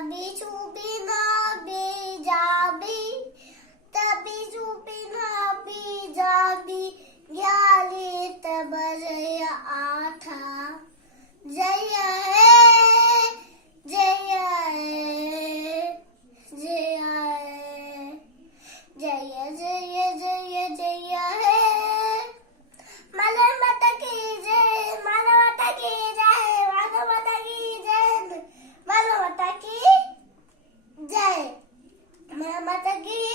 छुपी ना भी जाबी तभी छुपी ना भी जाबी ग्याली तब जय आठा जय हे जय हे जय हे जय जय जय जय हे मला माता की जय मला माता की जय मला माता की जय मला माता की जय मला माता की